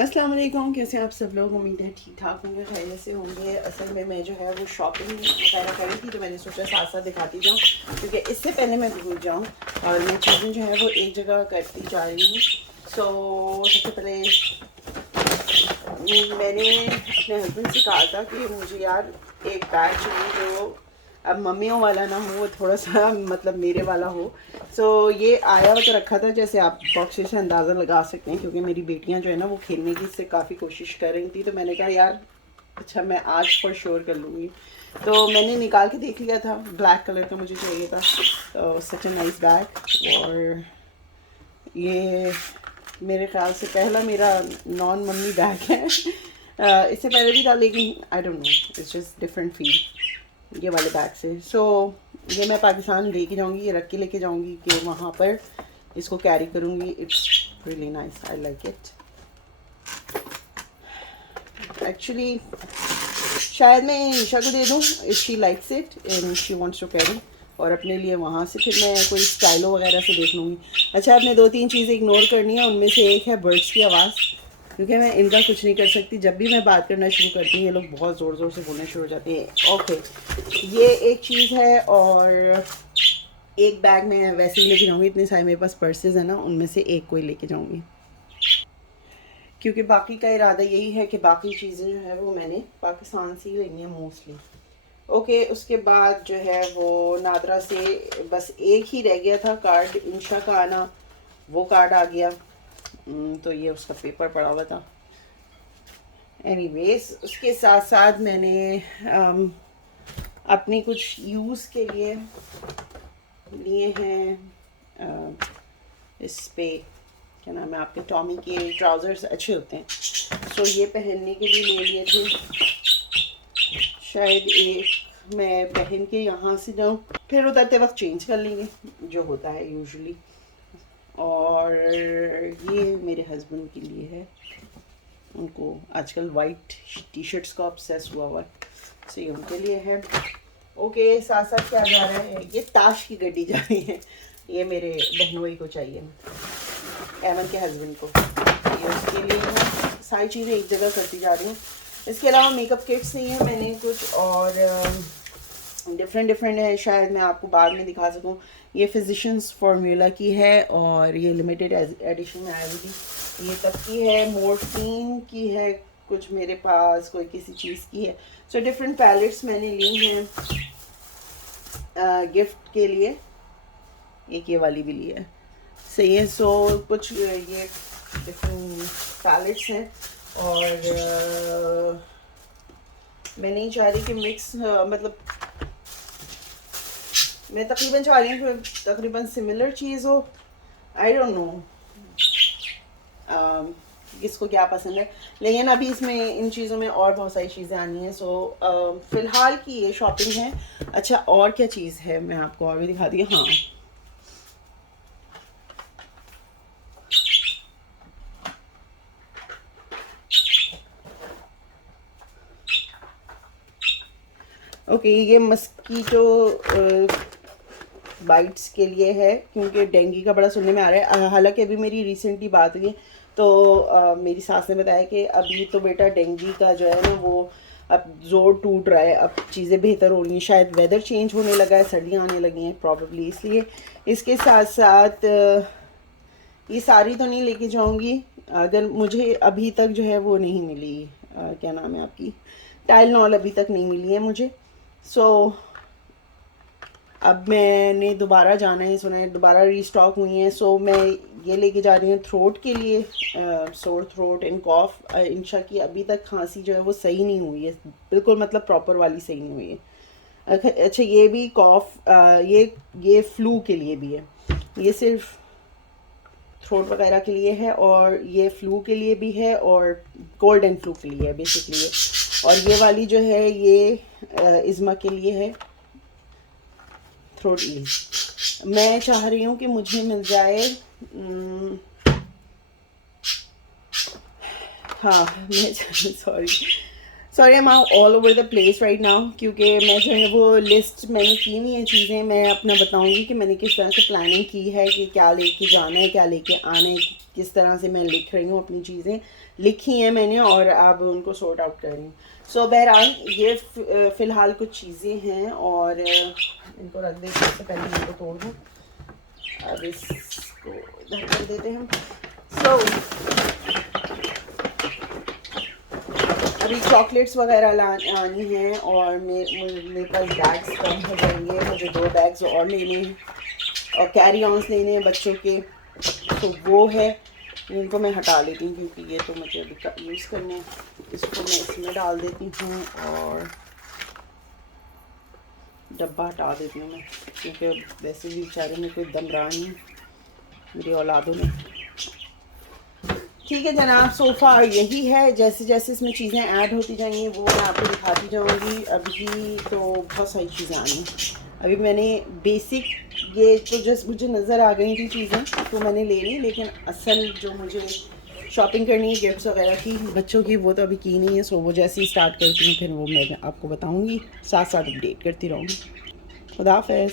अस्सलाम वालेकुम। कैसे हैं आप सब लोग? उम्मीद है ठीक ठाक होंगे, खैरियत से होंगे। असल में मैं जो है वो शॉपिंग वगैरह करी थी, तो मैंने सोचा साथ साथ दिखाती जाऊँ, क्योंकि इससे पहले मैं भूल जाऊँ। और मैं चीज़ें जो है वो एक जगह करती जा रही हूँ। सबसे पहले मैंने अपने हस्बैंड से कहा था कि मुझे यार एक बैग चाहिए जो अब मम्मियों वाला ना हो, वो थोड़ा सा मतलब मेरे वाला हो। ये आया हुआ तो रखा था, जैसे आप बॉक्स से अंदाज़ा लगा सकते हैं, क्योंकि मेरी बेटियां जो है ना वो खेलने की इससे काफ़ी कोशिश कर रही थी। तो मैंने कहा यार अच्छा मैं आज फॉर श्योर कर लूँगी। तो मैंने निकाल के देख लिया था, ब्लैक कलर का मुझे चाहिए था। सच अ नाइस बैग। और ये मेरे ख्याल से पहला मेरा नॉन मम्मी बैग है। इससे पहले भी था, लेकिन I don't know, it's just different feel ये वाले बैग से। ये मैं पाकिस्तान लेके जाऊंगी, ये रख के लेके जाऊंगी कि वहाँ पर इसको कैरी करूंगी। It's really nice, I like it actually. शायद मैं ईशा को दे दूँ if she likes it and she wants to carry, और अपने लिए वहाँ से फिर मैं कोई स्टाइलो वगैरह से देख लूँगी। अच्छा, आपने 2-3 चीज़ें इग्नोर करनी है, उनमें से एक है बर्ड्स की आवाज़, क्योंकि मैं इनका कुछ नहीं कर सकती। जब भी मैं बात करना शुरू करती हूँ ये लोग बहुत ज़ोर ज़ोर से बोलना शुरू हो जाते हैं। ओके, ये एक चीज़ है। और एक बैग मैं वैसे ही लेके जाऊँगी, इतने सारे मेरे पास पर्सेज हैं ना, उनमें से एक कोई लेके जाऊँगी, क्योंकि बाकी का इरादा यही है कि बाकी चीज़ें जो है वो मैंने पाकिस्तान से ही लेनी है मोस्टली। ओके, उसके बाद जो है वो नादरा से बस एक ही रह गया था कार्ड, इंशा का आना, वो कार्ड आ गया। तो ये उसका पेपर पड़ा हुआ था। एनीवेज, उसके साथ साथ मैंने अपनी कुछ यूज़ के लिए लिए हैं इस पे क्या नाम है आपके, टॉमी के ट्राउज़र्स अच्छे होते हैं। ये पहनने के लिए ले लिए थे। शायद एक मैं पहन के यहाँ से जाऊँ, फिर उतरते वक्त चेंज कर लेंगे, जो होता है यूजुअली। और ये मेरे हस्बैंड के लिए है, उनको आजकल वाइट टी शर्ट्स का ऑब्सेस हुआ हुआ है, ये उनके लिए है। ओके, साथ साथ क्या जा रहा है, ये ताश की गड्डी जा रही है, ये मेरे बहनोई को चाहिए, एमन के हस्बैंड को, ये उसके लिए है। सारी चीज़ें एक जगह करती जा रही हूँ। इसके अलावा मेकअप किट्स नहीं है, मैंने कुछ और डिफरेंट है, शायद मैं आपको बाद में दिखा सकूँ। ये फिजिशियंस फार्मूला की है और ये लिमिटेड एडिशन में आई हुई थी। ये तब की है, मोर्टीन की है, कुछ मेरे पास कोई किसी चीज़ की है। डिफरेंट पैलेट्स मैंने ली हैं गिफ्ट के लिए। एक ये वाली भी ली है, सही है। कुछ ये डिफरेंट पैलेट्स हैं। और मैं नहीं चाह रही कि मिक्स मतलब मैं तकरीबन चाह रही हूँ कि तकरीबन सिमिलर चीज़ हो। आई डोंट नो किसको क्या पसंद है, लेकिन अभी इसमें इन चीज़ों में और बहुत सारी चीज़ें आनी हैं। फ़िलहाल की ये शॉपिंग है। अच्छा, और क्या चीज़ है मैं आपको और भी दिखाती हूँ। हाँ, ओके, ये मस्कीटो बाइट्स के लिए है, क्योंकि डेंगू का बड़ा सुनने में आ रहा है। हालांकि अभी मेरी रिसेंटली बात हुई, तो मेरी सास ने बताया कि अभी तो बेटा डेंगू का जो है ना वो अब जोर टूट रहा है, अब चीज़ें बेहतर हो रही हैं, शायद वेदर चेंज होने लगा है, सर्दियाँ आने लगी हैं प्रॉब्ली, इसलिए। इसके साथ साथ ये सारी तो नहीं लेके जाऊंगी, अगर मुझे अभी तक जो है वो नहीं मिली, क्या नाम है आपकी, टाइलनॉल अभी तक नहीं मिली है मुझे। अब मैंने दोबारा जाना है, सुना है दोबारा रीस्टॉक हुई हैं। मैं ये लेके जा रही हूँ थ्रोट के लिए, सोर थ्रोट एंड कॉफ। इंशा की अभी तक खांसी जो है वो सही नहीं हुई है, बिल्कुल मतलब प्रॉपर वाली सही नहीं हुई है। अच्छा, ये भी कॉफ, ये फ्लू के लिए भी है, ये सिर्फ थ्रोट वगैरह के लिए है, और ये फ्लू के लिए भी है, और कोल्ड एंड फ्लू के लिए है बेसिकली। और ये वाली जो है ये इज़्मा के लिए है, थ्रोट ईज। मैं चाह रही हूँ कि मुझे मिल जाए हाँ, मैं sorry I am all over the place right now, क्योंकि मैं जो है वो लिस्ट मैंने की हुई है चीज़ें, मैं अपना बताऊंगी कि मैंने किस तरह से प्लानिंग की है कि क्या लेके जाना है, क्या लेके आना है, किस तरह से मैं लिख रही हूँ, अपनी चीज़ें लिखी हैं मैंने और अब उनको सॉर्ट आउट कर रही हूँ। सो बहरहाल ये फ़िलहाल कुछ चीज़ें हैं और इनको रख देते हैं। इससे पहले इनको तोड़ दूँ, अब इसको इधर कर देते हैं। सो अभी चॉकलेट्स वगैरह आनी है और मेरे पास बैग्स कम हो जाएंगे, मुझे 2 बैग्स और लेने हैं और कैरी ऑन्स लेने हैं बच्चों के, तो वो है, इनको मैं हटा लेती हूँ क्योंकि ये तो मुझे अभी यूज़ करने हैं। इसको मैं इसमें डाल देती हूँ और डब्बा हटा देती हूँ मैं, क्योंकि वैसे भी बेचारे में कोई दम रहा नहीं मेरी औलादों में। ठीक है जनाब, सोफ़ा यही है। जैसे जैसे इसमें चीज़ें ऐड होती जाएंगी वो मैं आपको दिखाती जाऊँगी। अभी तो बहुत सारी चीज़ें आई हैं। अभी मैंने बेसिक ये तो जस्ट मुझे नज़र आ गई थी चीज़ें तो मैंने ले ली, लेकिन असल जो मुझे शॉपिंग करनी है गिफ्ट्स वगैरह की बच्चों की, वो तो अभी की नहीं है। सो वो जैसे ही स्टार्ट करती हूँ फिर वो मैं आपको बताऊँगी, साथ साथ अपडेट करती रहूँगी। खुदा हाफ़िज़।